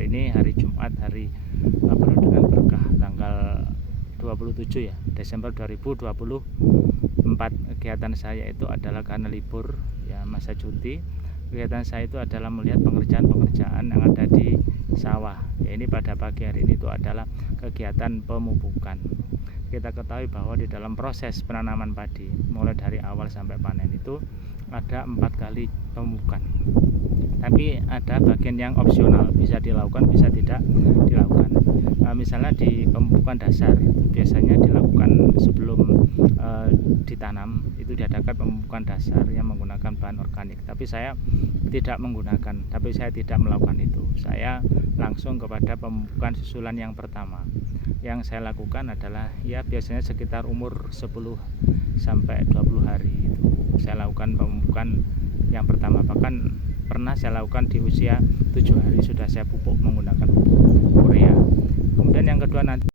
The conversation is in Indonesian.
hari ini hari Jumat, hari penuh dengan berkah, tanggal 27 ya Desember 2024. Kegiatan saya itu adalah karena libur ya, masa cuti. Kegiatan saya itu adalah melihat pengerjaan-pengerjaan yang ada di sawah ya. Ini pada pagi hari ini itu adalah kegiatan pemupukan. Kita ketahui bahwa di dalam proses penanaman padi mulai dari awal sampai panen itu ada 4 kali pemupukan, tapi ada bagian yang opsional, bisa dilakukan bisa tidak dilakukan. Misalnya di pemupukan dasar itu biasanya dilakukan sebelum ditanam, itu diadakan pemupukan dasar yang menggunakan bahan organik, tapi saya tidak melakukan itu. Saya langsung kepada pemupukan susulan yang pertama. Yang saya lakukan adalah ya biasanya sekitar umur 10 sampai 20 hari itu saya lakukan pemupukan yang pertama. Bahkan pernah saya lakukan di usia 7 hari sudah saya pupuk menggunakan pupuk urea. Kemudian yang kedua nanti